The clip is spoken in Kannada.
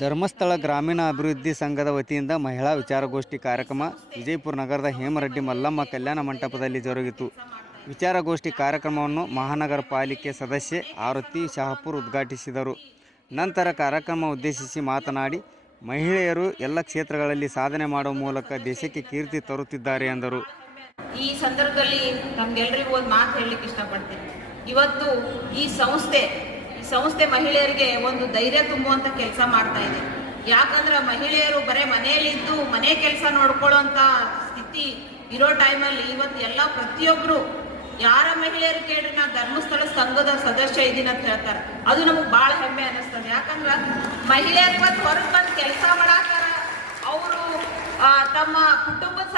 ಧರ್ಮಸ್ಥಳ ಗ್ರಾಮೀಣ ಅಭಿವೃದ್ಧಿ ಸಂಘದ ವತಿಯಿಂದ ಮಹಿಳಾ ವಿಚಾರಗೋಷ್ಠಿ ಕಾರ್ಯಕ್ರಮ ವಿಜಯಪುರ ನಗರದ ಹೇಮರೆಡ್ಡಿ ಮಲ್ಲಮ್ಮ ಕಲ್ಯಾಣ ಮಂಟಪದಲ್ಲಿ ಜರುಗಿತು. ವಿಚಾರಗೋಷ್ಠಿ ಕಾರ್ಯಕ್ರಮವನ್ನು ಮಹಾನಗರ ಪಾಲಿಕೆ ಸದಸ್ಯೆ ಆರತಿ ಶಹಾಪುರ್ ಉದ್ಘಾಟಿಸಿದರು. ನಂತರ ಕಾರ್ಯಕ್ರಮ ಉದ್ದೇಶಿಸಿ ಮಾತನಾಡಿ, ಮಹಿಳೆಯರು ಎಲ್ಲ ಕ್ಷೇತ್ರಗಳಲ್ಲಿ ಸಾಧನೆ ಮಾಡುವ ಮೂಲಕ ದೇಶಕ್ಕೆ ಕೀರ್ತಿ ತರುತ್ತಿದ್ದಾರೆ ಎಂದರು. ಈ ಸಂದರ್ಭದಲ್ಲಿ ನಮ್ಗೆಲ್ರಿಗೂ ಒಂದು ಮಾತು ಹೇಳಲಿಕ್ಕೆ ಇಷ್ಟಪಡ್ತೀನಿ. ಇವತ್ತು ಈ ಸಂಸ್ಥೆ ಸಂಸ್ಥೆ ಮಹಿಳೆಯರಿಗೆ ಒಂದು ಧೈರ್ಯ ತುಂಬುವಂತ ಕೆಲಸ ಮಾಡ್ತಾ ಇದೆ. ಯಾಕಂದ್ರೆ ಮಹಿಳೆಯರು ಬರೇ ಮನೆಯಲ್ಲಿದ್ದು ಮನೆ ಕೆಲಸ ನೋಡ್ಕೊಳ್ಳೋಂಥ ಸ್ಥಿತಿ ಇರೋ ಟೈಮಲ್ಲಿ ಇವತ್ತು ಎಲ್ಲ ಪ್ರತಿಯೊಬ್ಬರು ಯಾರ ಮಹಿಳೆಯರು ಕೇಳಿ ನಾ ಧರ್ಮಸ್ಥಳ ಸಂಘದ ಸದಸ್ಯ ಇದ್ದೀನಿ ಅಂತ ಹೇಳ್ತಾರೆ. ಅದು ನಮಗೆ ಭಾಳ ಹೆಮ್ಮೆ ಅನಿಸ್ತದೆ. ಯಾಕಂದ್ರೆ ಮಹಿಳೆಯರು ಇವತ್ತು ಹೊರಗೆ ಬಂದು ಕೆಲಸ ಮಾಡಾಕಾರ ಅವರು ತಮ್ಮ ಕುಟುಂಬದ